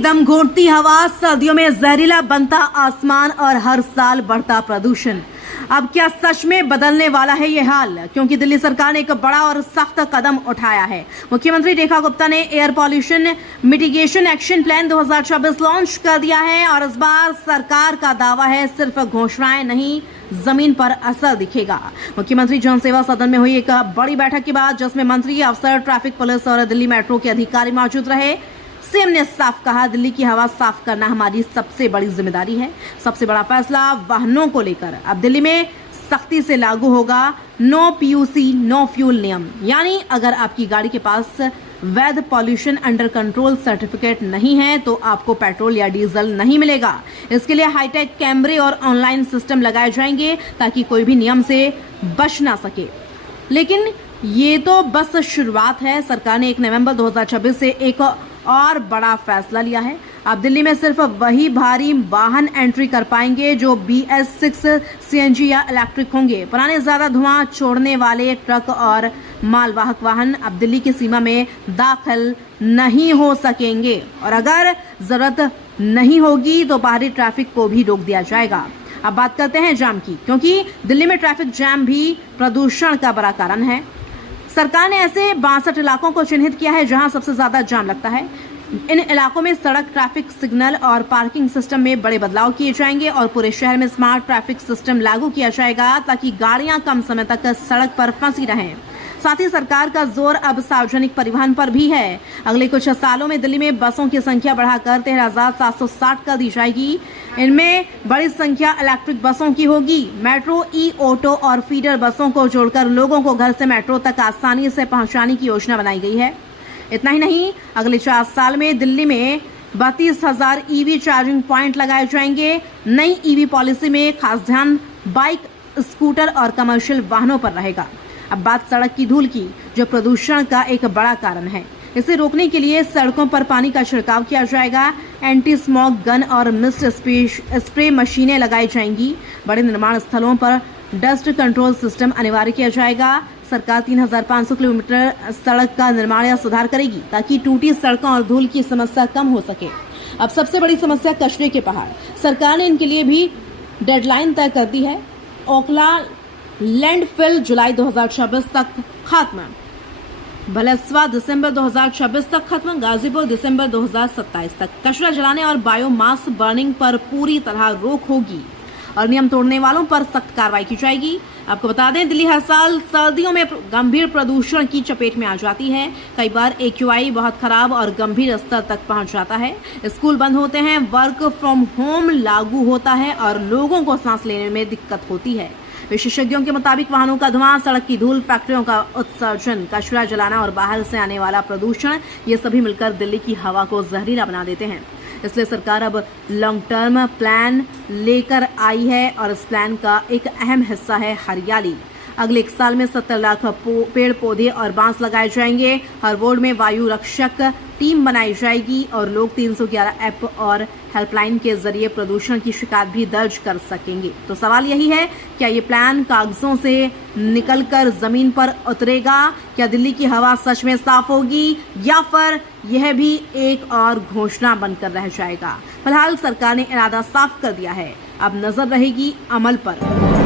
दम घोटती हवा, सर्दियों में जहरीला बनता आसमान और हर साल बढ़ता प्रदूषण। अब क्या सच में बदलने वाला है ये हाल? क्योंकि दिल्ली सरकार ने एक बड़ा और सख्त कदम उठाया है। मुख्यमंत्री रेखा गुप्ता ने air pollution mitigation action plan 2024 launch कर दिया है और इस बार सरकार का दावा है सिर्फ घोषणाएं नहीं, जमीन पर असर दिखेगा। मुख्यमंत्री जनसेवा सदन में हुई एक बड़ी बैठक के बाद जिसमें मंत्री, अफसर, ट्रैफिक पुलिस और दिल्ली मेट्रो के अधिकारी मौजूद रहे, सीएम ने साफ कहा, दिल्ली की हवा साफ करना हमारी सबसे बड़ी जिम्मेदारी है। सबसे बड़ा फैसला वाहनों को लेकर अब दिल्ली में सख्ती से लागू होगा नो पीयूसी नो फ्यूल नियम। यानी अगर आपकी गाड़ी के पास वैध पॉल्यूशन अंडर कंट्रोल सर्टिफिकेट नहीं है तो आपको पेट्रोल या डीजल नहीं मिलेगा। इसके लिए हाईटेक कैमरे और ऑनलाइन सिस्टम लगाए जाएंगे ताकि कोई भी नियम से बच ना सके। लेकिन ये तो बस शुरुआत है। सरकार ने 1 नवंबर 2026 से एक और बड़ा फैसला लिया है। अब दिल्ली में सिर्फ वही भारी वाहन एंट्री कर पाएंगे जो BS6 CNG या इलेक्ट्रिक होंगे। पुराने ज्यादा धुआं छोड़ने वाले ट्रक और मालवाहक वाहन अब दिल्ली की सीमा में दाखिल नहीं हो सकेंगे और अगर जरूरत नहीं होगी तो बाहरी ट्रैफिक को भी रोक दिया जाएगा। अब बात करते हैं जाम की, क्योंकि दिल्ली में ट्रैफिक जैम भी प्रदूषण का बड़ा कारण है। सरकार ने ऐसे 62 इलाकों को चिन्हित किया है जहां सबसे ज्यादा जाम लगता है। इन इलाकों में सड़क ट्रैफिक सिग्नल और पार्किंग सिस्टम में बड़े बदलाव किए जाएंगे और पूरे शहर में स्मार्ट ट्रैफिक सिस्टम लागू किया जाएगा ताकि गाड़ियां कम समय तक सड़क पर फंसी रहें। साथ ही सरकार का जोर अब सार्वजनिक परिवहन पर भी है। अगले कुछ सालों में दिल्ली में बसों की संख्या बढ़ाकर 13,760 कर दी जाएगी। इनमें बड़ी संख्या इलेक्ट्रिक बसों की होगी। मेट्रो, ई ऑटो और फीडर बसों को जोड़कर लोगों को घर से मेट्रो तक आसानी से पहुंचाने की योजना बनाई गई है। इतना ही नहीं, अगले 4 साल में दिल्ली में 32,000 EV चार्जिंग पॉइंट लगाए जाएंगे। नई EV पॉलिसी में खास ध्यान बाइक, स्कूटर और कमर्शियल वाहनों पर रहेगा। अब बात सड़क की धूल की, जो प्रदूषण का एक बड़ा कारण है। इसे रोकने के लिए सड़कों पर पानी का छिड़काव किया जाएगा। एंटी स्मॉग गन और मिस्ट स्प्रे मशीनें लगाई जाएंगी। बड़े निर्माण स्थलों पर डस्ट कंट्रोल सिस्टम अनिवार्य किया जाएगा। सरकार 3,500 किलोमीटर सड़क का निर्माण या सुधार करेगी ताकि टूटी सड़कों और धूल की समस्या कम हो सके। अब सबसे बड़ी समस्या कचरे के पहाड़। सरकार ने इनके लिए भी डेडलाइन तय कर दी है। ओखला लैंडफिल जुलाई 2026 तक खत्म, भलेसवा दिसंबर 2026 तक खत्म, गाजीपुर दिसंबर 2027 तक। कचरा जलाने और बायोमास बर्निंग पर पूरी तरह रोक होगी और नियम तोड़ने वालों पर सख्त कार्रवाई की जाएगी। आपको बता दें, दिल्ली हर साल सर्दियों में गंभीर प्रदूषण की चपेट में आ जाती है। कई बार AQI बहुत खराब और गंभीर स्तर तक पहुंच जाता है। स्कूल बंद होते हैं, वर्क फ्रॉम होम लागू होता है और लोगों को सांस लेने में दिक्कत होती है। विशेषज्ञों के मुताबिक वाहनों का धुआं, सड़क की धूल, फैक्ट्रियों का उत्सर्जन, कचरा जलाना और बाहर से आने वाला प्रदूषण, ये सभी मिलकर दिल्ली की हवा को जहरीला बना देते हैं। इसलिए सरकार अब लॉन्ग टर्म प्लान लेकर आई है और इस प्लान का एक अहम हिस्सा है हरियाली। अगले 1 साल में 70 लाख पेड़ पौधे और बांस लगाए जाएंगे। हर वार्ड में वायु रक्षक टीम बनाई जाएगी और लोग 311 ऐप और हेल्पलाइन के जरिए प्रदूषण की शिकायत भी दर्ज कर सकेंगे। तो सवाल यही है, क्या ये प्लान कागजों से निकलकर जमीन पर उतरेगा? क्या दिल्ली की हवा सच में साफ होगी या फिर यह भी एक और घोषणा बनकर रह जाएगा? फिलहाल सरकार ने इरादा साफ कर दिया है, अब नजर रहेगी अमल पर।